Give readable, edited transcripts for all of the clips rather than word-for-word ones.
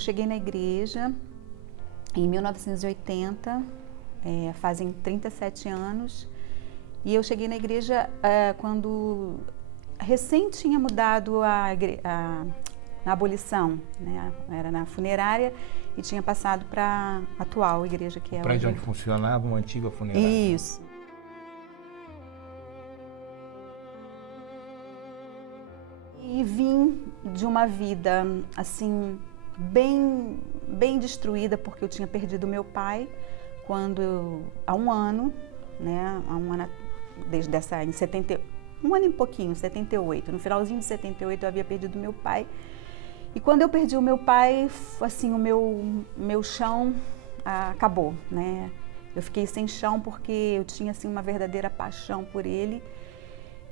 cheguei na igreja em 1980, fazem 37 anos, e eu cheguei na igreja quando recém tinha mudado na abolição, né? Era na funerária e tinha passado para a atual igreja que é o prédio onde funcionava uma antiga funerária. Isso. E vim de uma vida assim bem destruída, porque eu tinha perdido meu pai há um ano, né? Desde em 70, um ano e pouquinho, 78. No finalzinho de 78 eu havia perdido meu pai. E quando eu perdi o meu pai, assim, o meu chão acabou, né? Eu fiquei sem chão porque eu tinha assim uma verdadeira paixão por ele.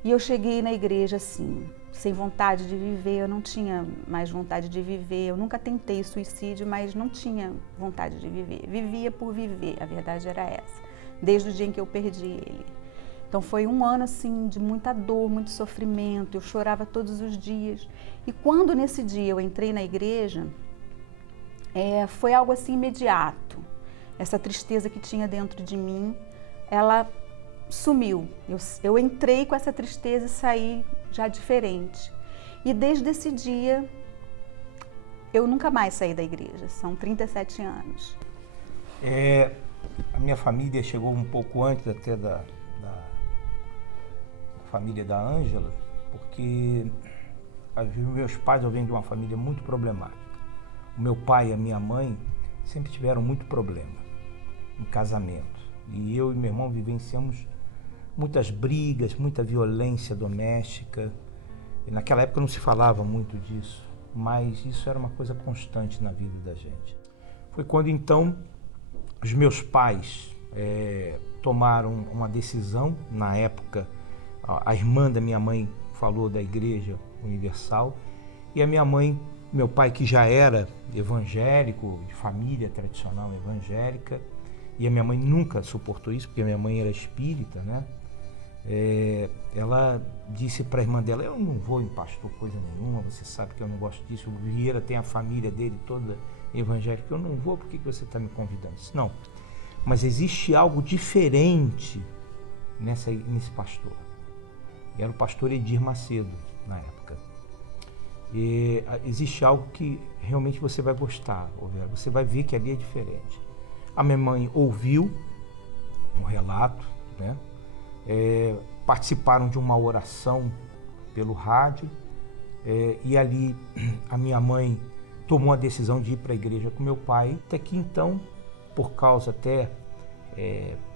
E eu cheguei na igreja assim, sem vontade de viver, eu não tinha mais vontade de viver. Eu nunca tentei suicídio, mas não tinha vontade de viver. Vivia por viver, a verdade era essa, desde o dia em que eu perdi ele. Então foi um ano assim de muita dor, muito sofrimento, eu chorava todos os dias. E quando nesse dia eu entrei na igreja, foi algo assim imediato. Essa tristeza que tinha dentro de mim, ela sumiu. Eu entrei com essa tristeza e saí já diferente. E desde esse dia, eu nunca mais saí da igreja. São 37 anos. A minha família chegou um pouco antes até da família da Ângela, porque os meus pais vêm de uma família muito problemática. O meu pai e a minha mãe sempre tiveram muito problema em casamento. E eu e meu irmão vivenciamos muitas brigas, muita violência doméstica. E naquela época não se falava muito disso, mas isso era uma coisa constante na vida da gente. Foi quando então os meus pais tomaram uma decisão. Na época a irmã da minha mãe falou da Igreja Universal, e a minha mãe, meu pai que já era evangélico, de família tradicional evangélica, e a minha mãe nunca suportou isso, porque a minha mãe era espírita, né? Ela disse para a irmã dela: eu não vou em pastor coisa nenhuma, você sabe que eu não gosto disso, o Vieira tem a família dele toda evangélica, eu não vou, por que você está me convidando? Disse, não, mas existe algo diferente nesse pastor. Era o pastor Edir Macedo na época. E existe algo que realmente você vai gostar, você vai ver que ali é diferente. A minha mãe ouviu um relato, né? Participaram de uma oração pelo rádio, e ali a minha mãe tomou a decisão de ir para a igreja com meu pai. Até que então, por causa até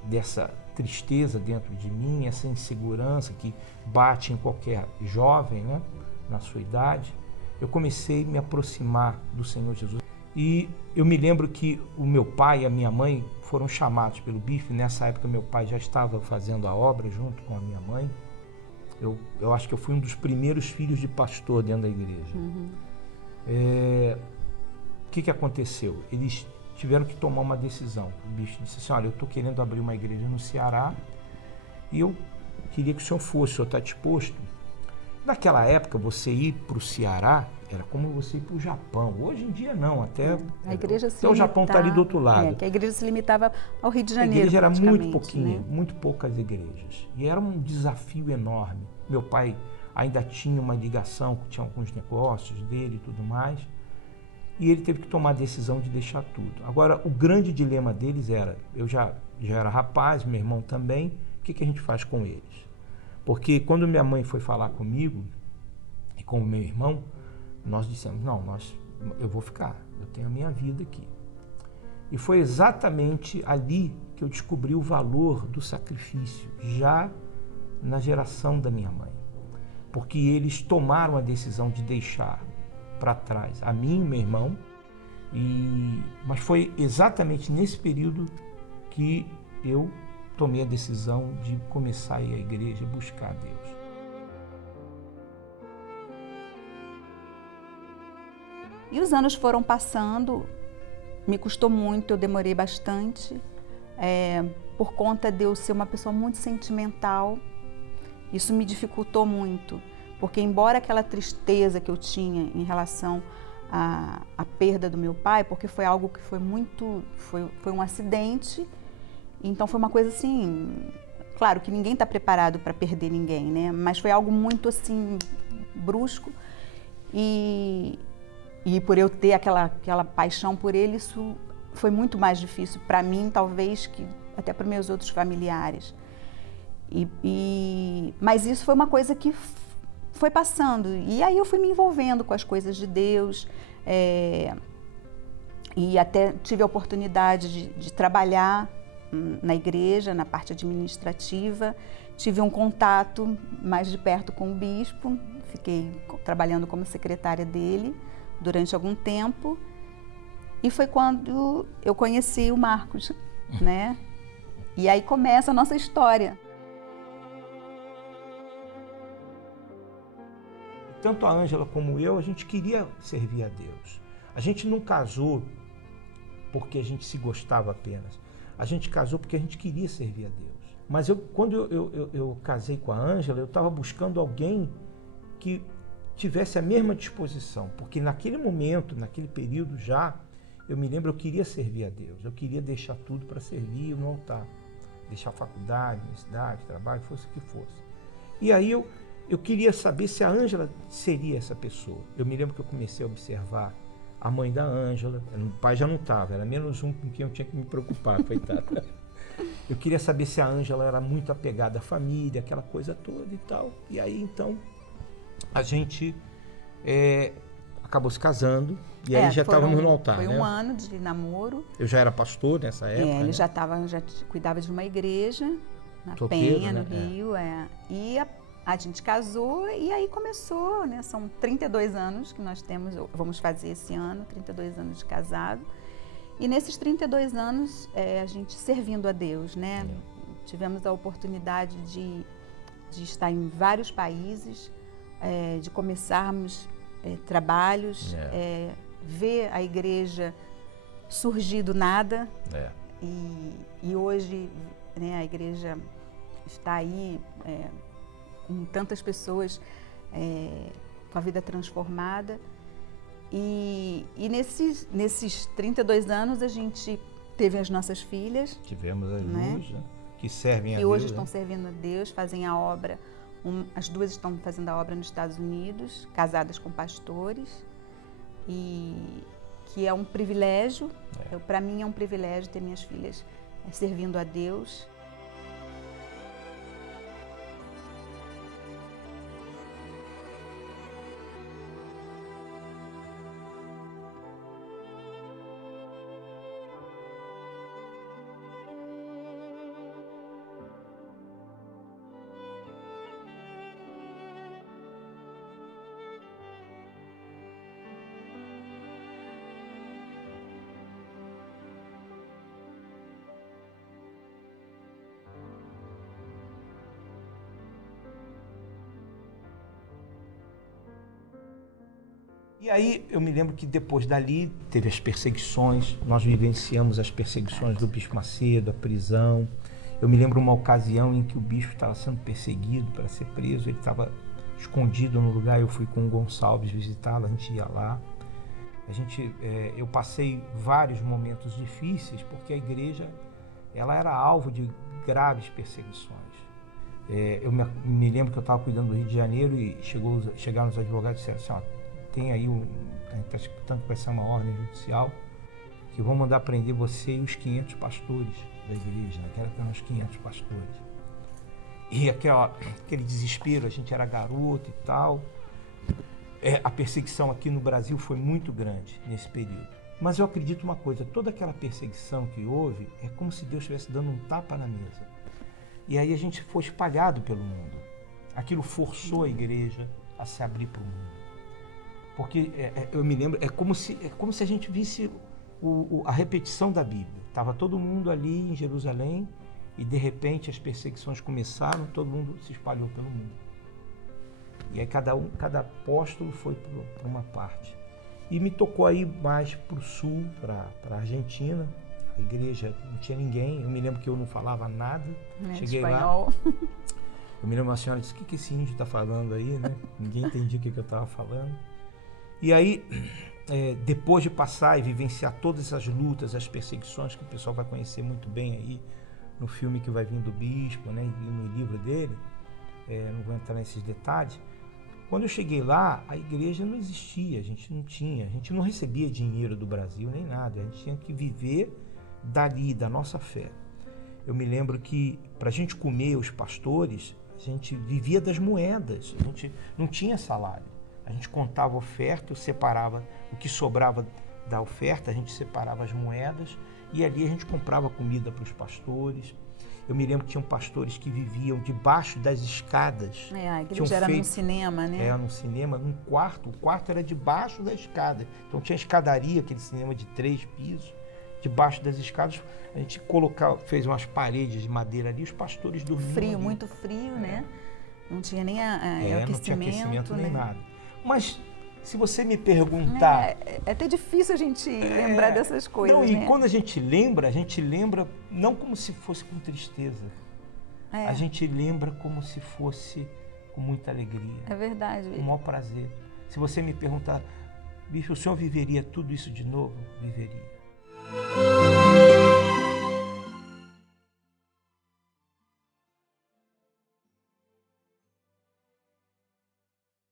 dessa tristeza dentro de mim, essa insegurança que bate em qualquer jovem, né, na sua idade, eu comecei a me aproximar do Senhor Jesus. E eu me lembro que o meu pai e a minha mãe foram chamados pelo bispo. Nessa época meu pai já estava fazendo a obra junto com a minha mãe. Eu acho que eu fui um dos primeiros filhos de pastor dentro da igreja. Uhum. O que aconteceu? Eles tiveram que tomar uma decisão. O bispo disse assim: olha, eu estou querendo abrir uma igreja no Ceará e eu queria que o senhor fosse, o senhor está disposto? Naquela época, você ir para o Ceará era como você ir para o Japão. Hoje em dia não, até o Japão está ali do outro lado. Que a igreja se limitava ao Rio de Janeiro. A igreja era muito pouquinho, né? Muito poucas igrejas. E era um desafio enorme. Meu pai ainda tinha uma ligação, tinha alguns negócios dele e tudo mais. E ele teve que tomar a decisão de deixar tudo. Agora, o grande dilema deles era, eu já era rapaz, meu irmão também, o que a gente faz com eles? Porque quando minha mãe foi falar comigo e com o meu irmão, nós dissemos, não, eu vou ficar, eu tenho a minha vida aqui. E foi exatamente ali que eu descobri o valor do sacrifício, já na geração da minha mãe. Porque eles tomaram a decisão de deixar para trás a mim e meu irmão, mas foi exatamente nesse período que eu tomei a decisão de começar a ir à igreja e buscar a Deus. E os anos foram passando, me custou muito, eu demorei bastante, por conta de eu ser uma pessoa muito sentimental. Isso me dificultou muito, porque embora aquela tristeza que eu tinha em relação a perda do meu pai, porque foi algo que foi um acidente, então foi uma coisa assim, claro que ninguém está preparado para perder ninguém, né? Mas foi algo muito assim, brusco, e por eu ter aquela paixão por ele, isso foi muito mais difícil para mim, talvez, que até para meus outros familiares. Mas isso foi uma coisa que foi passando, e aí eu fui me envolvendo com as coisas de Deus, e até tive a oportunidade de trabalhar na igreja, na parte administrativa, tive um contato mais de perto com o bispo, fiquei trabalhando como secretária dele durante algum tempo, e foi quando eu conheci o Marcos, né? E aí começa a nossa história. Tanto a Ângela como eu, a gente queria servir a Deus. A gente não casou porque a gente se gostava apenas. A gente casou porque a gente queria servir a Deus. Mas quando eu casei com a Ângela, eu estava buscando alguém que tivesse a mesma disposição. Porque naquele momento, naquele período já, eu me lembro, eu queria servir a Deus. Eu queria deixar tudo para servir no altar. Deixar a faculdade, universidade, trabalho, fosse o que fosse. E aí eu queria saber se a Ângela seria essa pessoa. Eu me lembro que eu comecei a observar a mãe da Ângela. O pai já não estava, era menos um com quem eu tinha que me preocupar, coitada. Eu queria saber se a Ângela era muito apegada à família, aquela coisa toda e tal. E aí, então, a gente acabou se casando. E aí já estávamos no altar, foi né? um ano de namoro. Eu já era pastor nessa época. Ele né? já cuidava de uma igreja, na Toqueiro, Penha, no né? Rio. E a gente casou e aí começou, né? São 32 anos que nós temos, vamos fazer esse ano, 32 anos de casado. E nesses 32 anos, a gente servindo a Deus, né? Tivemos a oportunidade de estar em vários países, de começarmos trabalhos, ver a igreja surgir do nada. E hoje, né, a igreja está aí com tantas pessoas com a vida transformada. E nesses 32 anos a gente teve as nossas filhas. Tivemos as né? duas, né? Que servem a que Deus. hoje estão servindo a Deus, fazem a obra. As duas estão fazendo a obra nos Estados Unidos, casadas com pastores. E que é um privilégio, para mim é um privilégio ter minhas filhas servindo a Deus. E aí eu me lembro que depois dali teve as perseguições, nós vivenciamos as perseguições do Bispo Macedo, a prisão. Eu me lembro uma ocasião em que o bispo estava sendo perseguido para ser preso, ele estava escondido no lugar, eu fui com o Gonçalves visitá-lo, a gente ia lá. Eu passei vários momentos difíceis porque a igreja ela era alvo de graves perseguições. Eu me lembro que eu estava cuidando do Rio de Janeiro e chegaram os advogados e disseram assim, tem aí, a gente está escutando que vai ser uma ordem judicial, que vão mandar prender você e os 500 pastores da igreja, naquela época eram os 500 pastores. E aquele desespero, a gente era garoto e tal. A perseguição aqui no Brasil foi muito grande nesse período. Mas eu acredito uma coisa, toda aquela perseguição que houve é como se Deus estivesse dando um tapa na mesa. E aí a gente foi espalhado pelo mundo. Aquilo forçou a igreja a se abrir para o mundo. Porque eu me lembro, é como se a gente visse a repetição da Bíblia. Estava todo mundo ali em Jerusalém e de repente as perseguições começaram, todo mundo se espalhou pelo mundo. E aí cada apóstolo foi para uma parte. E me tocou aí mais para o sul, para a Argentina. A igreja não tinha ninguém. Eu me lembro que eu não falava nada. Cheguei espanhol. lá. Eu me lembro uma senhora disse, o que esse índio está falando aí, né? Ninguém entendia o que eu estava falando. E aí depois de passar e vivenciar todas as lutas, as perseguições, que o pessoal vai conhecer muito bem aí no filme que vai vir do Bispo, né, e no livro dele, não vou entrar nesses detalhes. Quando eu cheguei lá, a igreja não existia, a gente não recebia dinheiro do Brasil nem nada, a gente tinha que viver dali, da nossa fé. Eu me lembro que para a gente comer, os pastores, a gente vivia das moedas, a gente não tinha salário. A gente contava a oferta, eu separava o que sobrava da oferta, a gente separava as moedas e ali a gente comprava comida para os pastores. Eu me lembro que tinham pastores que viviam debaixo das escadas. A igreja era num cinema, né? Num cinema, num quarto. O quarto era debaixo da escada. Então tinha escadaria, aquele cinema de 3 pisos. Debaixo das escadas, a gente fez umas paredes de madeira ali, os pastores dormiam Frio, ali. muito frio, né? Não tinha nem não tinha aquecimento né? nem nada. Mas se você me perguntar... É até difícil a gente lembrar dessas coisas, não, né? E quando a gente lembra não como se fosse com tristeza. A gente lembra como se fosse com muita alegria. É verdade. Com o maior prazer. Se você me perguntar, bicho, o senhor viveria tudo isso de novo? Viveria.